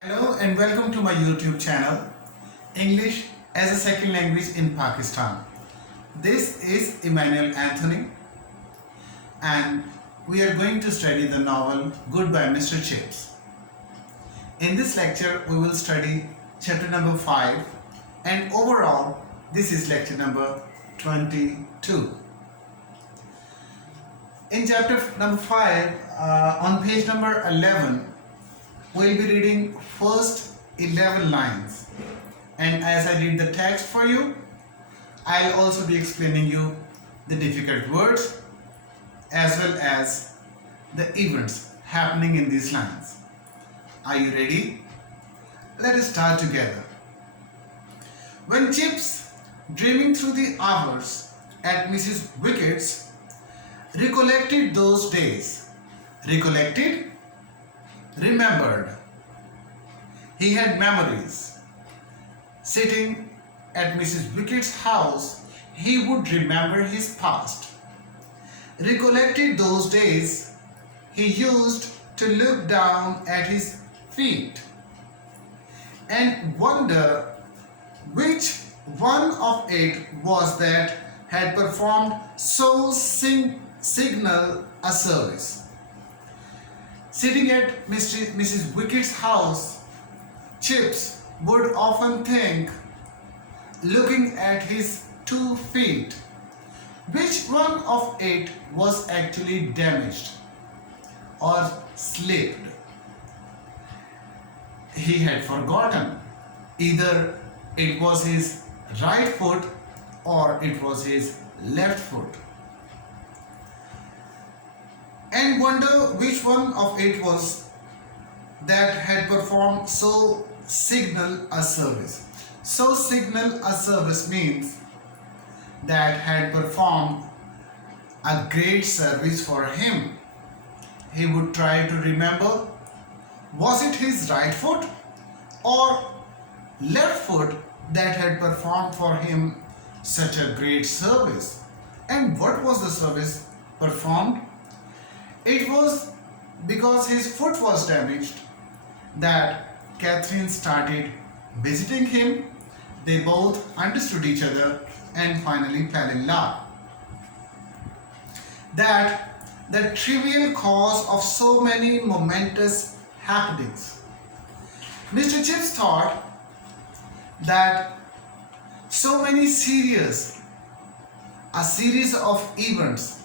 Hello and welcome to my YouTube channel, English as a Second Language in Pakistan. This is Emmanuel Anthony and we are going to study the novel Goodbye Mr. Chips. In this lecture, we will study chapter number 5 and overall this is lecture number 22. In chapter number 5, on page number 11, we'll be reading first 11 lines, and as I read the text for you, I'll also be explaining you the difficult words as well as the events happening in these lines. Are you ready? Let us start together. When Chips, dreaming through the hours at Mrs. Wickett's, recollected those days, remembered. He had memories. Sitting at Mrs. Wickett's house, he would remember his past. Recollected those days, he used to look down at his feet and wonder which one of it was that had performed so signal a service. Sitting at Mrs. Wickett's house, Chips would often think, looking at his 2 feet, which one of it was actually damaged or slipped. He had forgotten. Either it was his right foot or it was his left foot, and wonder which one of it was that had performed so signal a service. So signal a service means that had performed a great service for him. He would try to remember, was it his right foot or left foot that had performed for him such a great service? And what was the service performed? It was because his foot was damaged that Catherine started visiting him. They both understood each other and finally fell in love. That the trivial cause of so many momentous happenings. Mr. Chips thought that so many a series of events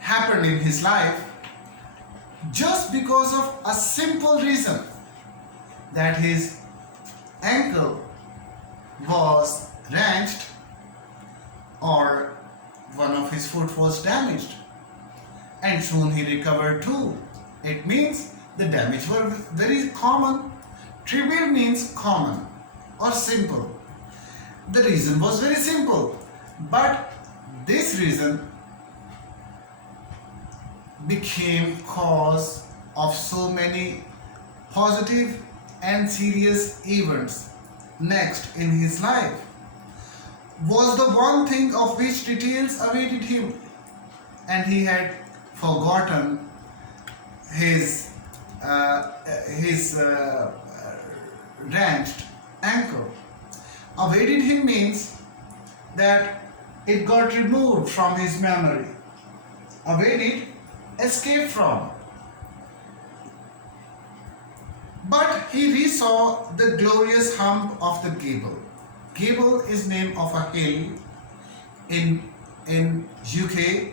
happened in his life just because of a simple reason, that his ankle was wrenched or one of his foot was damaged, and soon he recovered too. It means the damage were very common. Trivial means common or simple. The reason was very simple, but this reason became cause of so many positive and serious events next in his life. Was the one thing of which details awaited him, and he had forgotten his wrenched ankle. Awaited him means that it got removed from his memory. Awaited, escape from. But he resaw the glorious hump of the gable. Gable is name of a hill in UK.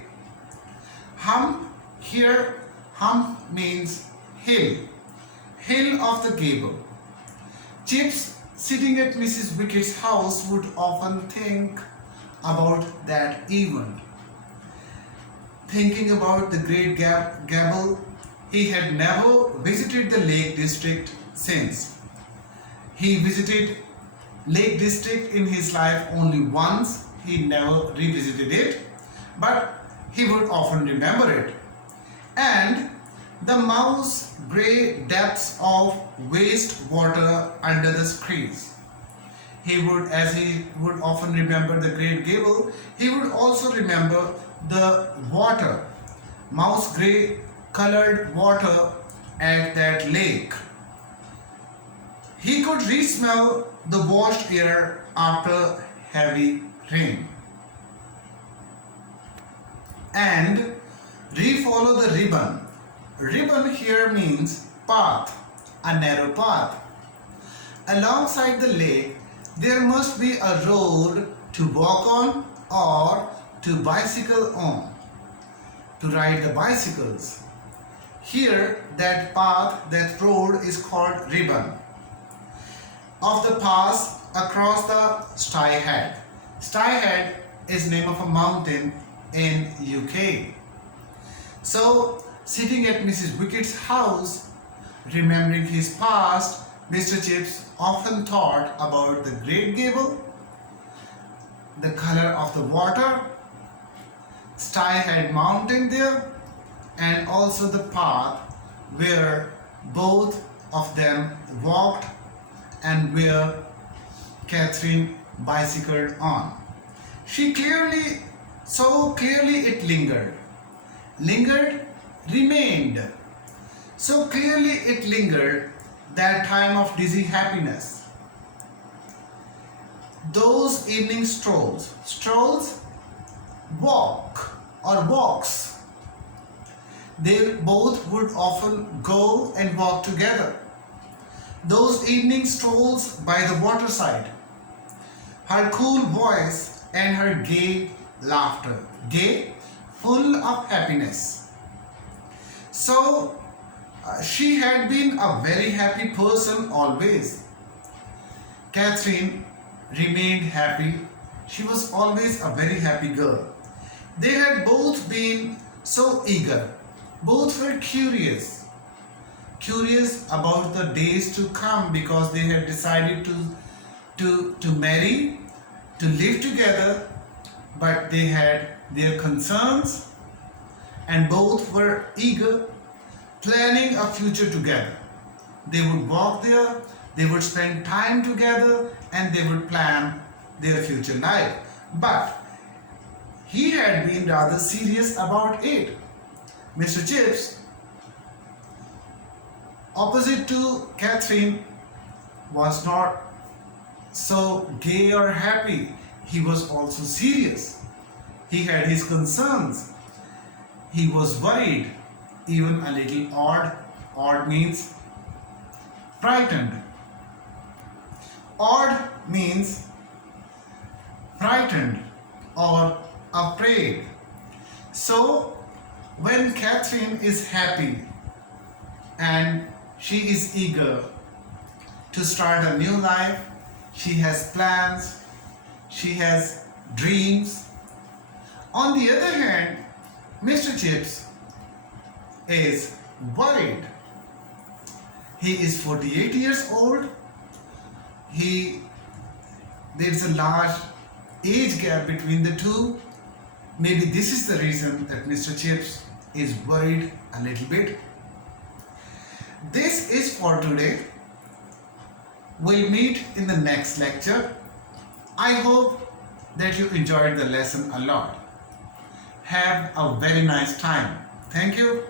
Hump here, hump means hill. Hill of the gable. Chips sitting at Mrs. Wickett's house would often think about that event. Thinking about the great gable, he had never visited the Lake District since. He visited Lake District in his life only once. He never revisited it, but he would often remember it. And the mouse grey depths of waste water under the screes. As he would often remember the Great Gable, he would also remember the water, mouse grey colored water at that lake. He could re-smell the washed air after heavy rain and re-follow the ribbon. Ribbon here means path, a narrow path. Alongside the lake, there must be a road to walk on or to bicycle on, to ride the bicycles. Here, that path, that road is called ribbon. Of the pass across the Stye Head. Stye Head is name of a mountain in UK. So, sitting at Mrs. Wickett's house, remembering his past, Mr. Chips often thought about the Great Gable, the color of the water, Stye Head Mountain there, and also the path where both of them walked and where Catherine bicycled on. So clearly it lingered, remained. So clearly it lingered, that time of dizzy happiness. Those evening strolls, walk or walks. They both would often go and walk together. Those evening strolls by the waterside. Her cool voice and her gay laughter. Gay, full of happiness. So, she had been a very happy person always. Catherine remained happy. She was always a very happy girl. They had both been so eager. Both were curious about the days to come because they had decided to marry, to live together, but they had their concerns and both were eager, planning a future together. They would walk there, they would spend time together, and they would plan their future life. But he had been rather serious about it. Mr. Chips, opposite to Catherine, was not so gay or happy. He was also serious. He had his concerns. He was worried, even a little odd. Odd means frightened. Odd means frightened or afraid. So, when Catherine is happy and she is eager to start a new life, she has plans, she has dreams. On the other hand, Mr. Chips is worried. He is 48 years old. There is a large age gap between the two. Maybe this is the reason that Mr. Chips is worried a little bit. This is for today. We'll meet in the next lecture. I hope that you enjoyed the lesson a lot. Have a very nice time. Thank you.